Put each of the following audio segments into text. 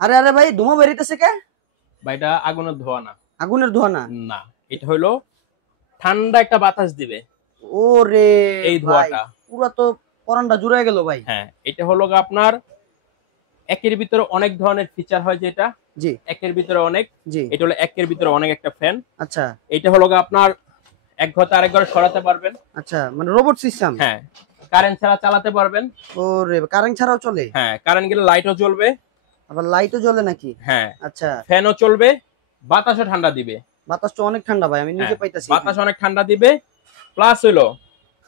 আরে আরে ভাই ধুমা বেরিতেছে কে? ভাই এটা আগুনের ধোঁয়া না। আগুনের ধোঁয়া না? না, এটা হলো ঠান্ডা একটা বাতাস দিবে ওরে এই ভাই, ধোঁয়াটা। পুরা তো পরানটা জুড়ে গেল ভাই। হ্যাঁ, এটা হলো গিয়ে আপনার একের ভিতরে অনেক ধরনের ফিচার হয় যেটা জি একের ভিতরে অনেক। জি। এটা হলো একের ভিতরে অনেক একটা ফ্যান। আচ্ছা এটা হলো গিয়ে আপনার এক ঘর থেকে আরেক ঘরে সরাতে পারবেন। আচ্ছা, মানে রোবট সিস্টেম। হ্যাঁ, কারেন্ট ছাড়া চালাতে পারবেন। ওরে কারেন্ট ছাড়াও চলে? হ্যাঁ, কারেন্ট গেলে লাইটও জ্বলবে। আবার লাইটও জ্বলে নাকি? হ্যাঁ, আচ্ছা। ফ্যানও চলবে, বাতাসও ঠান্ডা দিবে। বাতাস তো অনেক ঠান্ডা ভাই, আমি নিজে হ্যাঁ, পাইতাছি। বাতাস অনেক ঠান্ডা দিবে। প্লাস হলো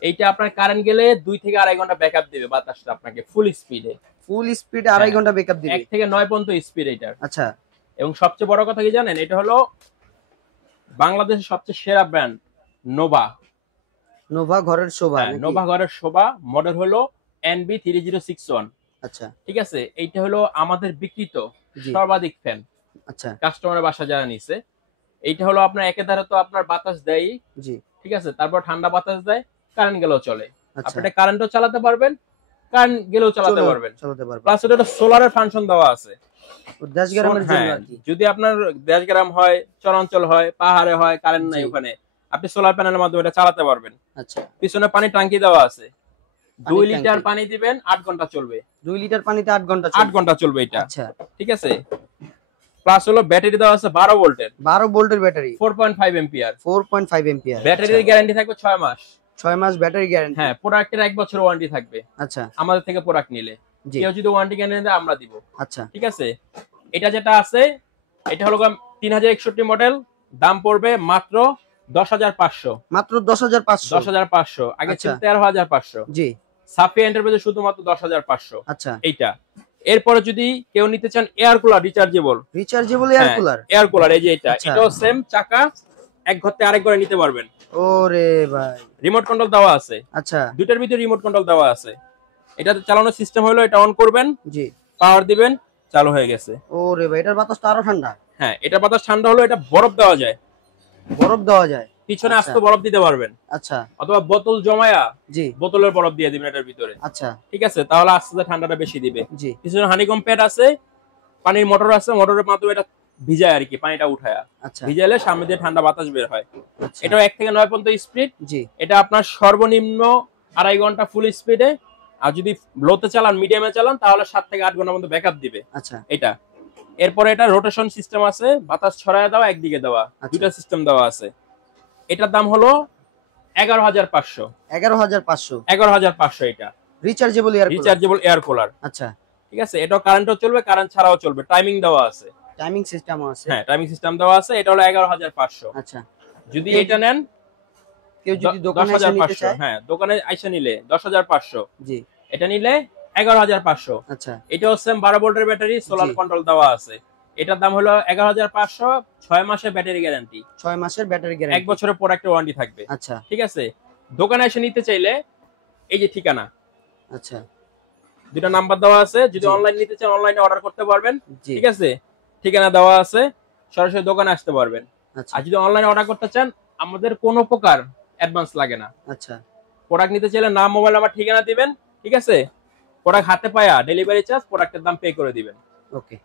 এইটা আপনার কারেন্ট গেলে 2 থেকে আড়াই ঘন্টা ব্যাকআপ দিবে বাতাসটা আপনাকে ফুল স্পিডে। ফুল স্পিডে আড়াই ঘন্টা ব্যাকআপ দিবে? 1 থেকে 9 পর্যন্ত স্পিড এটার। আচ্ছা। এবং সবচেয়ে বড় কথা কি জানেন, এটা হলো বাংলাদেশের সবচেয়ে সেরা ব্র্যান্ড নোভা। নোভা ঘরের শোভা হ্যাঁ, নাকি? নোভা ঘরের শোভা। মডেল হলো NB3061। আচ্ছা ঠিক আছে, এইটা হলো আমাদের বিক্রিত জি। সর্বাধিক ফ্যান আচ্ছা কাস্টমারের বাসা যারা নিছে। এইটা হলো আপনার একে ধারে তো আপনার বাতাস দেয়, জি। ঠিক আছে, তারপর ঠান্ডা বাতাস দেয়, কারেন্ট গেলেও চলে। আচ্ছা, আপনি এটা কারেন্টও চালাতে পারবেন, কারেন্ট গেলেও চালাতে পারবেন। চালাতে পারবেন। প্লাস এটা সোলারের ফাংশন দেওয়া আছে। দেশ গ্রামের জন্য হ্যাঁ, আর কি। যদি আপনার দেশগ্রাম হয়, চরাঞ্চল হয়, পাহাড়ে হয়, কারেন্ট নাই জি। ওখানে, আপনি সোলার প্যানেলের মাধ্যমে এটা চালাতে পারবেন। আচ্ছা। পিছনে পানি ট্যাঙ্কি দেওয়া আছে, 2 পানির লিটার ট্যাঙ্কি। পানি দিবেন, 8 ঘন্টা চলবে। 2 লিটার পানিতে 8 ঘন্টা 8 চলবে? ঘন্টা চলবে এটা। আচ্ছা। ঠিক আছে। প্লাস হলো ব্যাটারি দেওয়া আছে 12 ভোল্টের, 12 ভোল্টের ব্যাটারি, 4.5 এম্পিয়ার। 4.5 এম্পিয়ার। ব্যাটারির গ্যারান্টি থাকবে 6 মাস। 6 মাস ব্যাটারি গ্যারান্টি? হ্যাঁ, প্রোডাক্টের 1 বছর ওয়ারেন্টি থাকবে আচ্ছা আমাদের থেকে প্রোডাক্ট নিলে। জি। কেউ যদি ওয়ারেন্টি কিনে দেয় আমরা দিব। আচ্ছা ঠিক আছে। এটা যেটা আছে এটা হলো 3061 মডেল, দাম পড়বে মাত্র 10,500। মাত্র 10,500? 10,500। আগে ছিল আচ্ছা 13,500। জি। সাফিয়া এন্টারপ্রাইজে শুধুমাত্র 10,500 আচ্ছা। এইটা। এরপরে যদি কেউ নিতে চান air cooler rechargeable, rechargeable air cooler? Air cooler এই যে এটা, আচ্ছা। এটাও সেম চাকা, এক ঘর থেকে আরেক ঘরে নিতে পারবেন। ওরে ভাই। রিমোট কন্ট্রোল দেওয়া আছে। আচ্ছা। দুইটার ভিতরে রিমোট কন্ট্রোল দেওয়া আছে। এটাতে চালানোর সিস্টেম হলো এটা অন করবেন, জি। পাওয়ার দিবেন, চালু হয়ে গেছে। ওরে ভাই, এটার বাতাস তো আরো ঠান্ডা। হ্যাঁ, এটা বাতাস ঠান্ডা হলো, এটা বরফ দেওয়া যায়, বরফ দেওয়া যায়? পিছনে আচ্ছা। আস্ত বরফ দিতে পারবেন। আচ্ছা। অথবা বোতল জমায়া জি। বোতলের বরফ দিয়ে দিবেন এটার ভিতরে। আচ্ছা। ঠিক আছে, তাহলে আস্তে আস্তে ঠান্ডাটা বেশি দিবে। জি। পিছনে হানিকম প্যাড আছে, পানির মোটর আছে, মোটরের মাধ্যমে এটা ভিজায় আর কি, পানিটা উঠায়া আচ্ছা। ভিজাইলে সামনে দিয়ে ঠান্ডা বাতাস বের হয়। আচ্ছা। এটাও 1 থেকে 9 পর্যন্ত স্পিড। জি। এটা আপনার সর্বনিম্ন আড়াই ঘন্টা ফুল স্পিডে, আর যদি লোতে চালান, মিডিয়ামে চালান, তাহলে 7 থেকে 8 ঘন্টার মধ্যে ব্যাকআপ দিবে আচ্ছা। এটা। এরপরে এটা রোটেশন সিস্টেম আছে, বাতাস ছড়ায় দেওয়া, একদিকে দেওয়া, দুইটা সিস্টেম দেওয়া আছে। এটার দাম হলো 11,500। 11,500? 11,500 এটা rechargeable air cooler? Rechargeable air cooler. আচ্ছা। ঠিক আছে, এটাও কারেন্টও চলবে, কারেন্ট ছাড়াও চলবে, টাইমিং দেওয়া আছে। টাইমিং সিস্টেমও আছে? হ্যাঁ, টাইমিং সিস্টেম দেওয়া আছে। এটা হলো 11,500। আচ্ছা। যদি এটা নেন, কেউ যদি দোকানে এসে নিতে 10,500। চায়? হ্যাঁ, দোকানে আইসা নিলে 10,500। জি। এটা নিলে 11,500। আচ্ছা। এটাও সেম 12 ভোল্টের ব্যাটারি, সোলার জি। কন্ট্রোল দেওয়া আছে। এটার দাম হলো 11,500, 6 মাসের ব্যাটারি গ্যারান্টি, 6 মাসের ব্যাটারি 1 গ্যারান্টি? বছরের প্রোডাক্টের ওয়ারেন্টি থাকবে। আচ্ছা। ঠিক আছে। দোকানে এসে নিতে চাইলে এই যে ঠিকানা, আচ্ছা। দুটো নাম্বার দেওয়া আছে, যদি জি। অনলাইন নিতে চান অনলাইনে অর্ডার করতে পারবেন। জি। ঠিক আছে, ঠিকানা দেওয়া আছে, সরাসরি দোকানে আসতে পারবেন। আচ্ছা। আর যদি অনলাইনে অর্ডার করতে চান, আমাদের কোনো প্রকার অ্যাডভান্স লাগে না। আচ্ছা। প্রোডাক্ট নিতে চাইলে নাম, মোবাইল নাম্বার, ঠিকানা দিবেন। ঠিক আছে, প্রোডাক্ট হাতে পায়া ডেলিভারি চার্জ, প্রোডাক্টের দাম পে করে দিবেন। ওকে।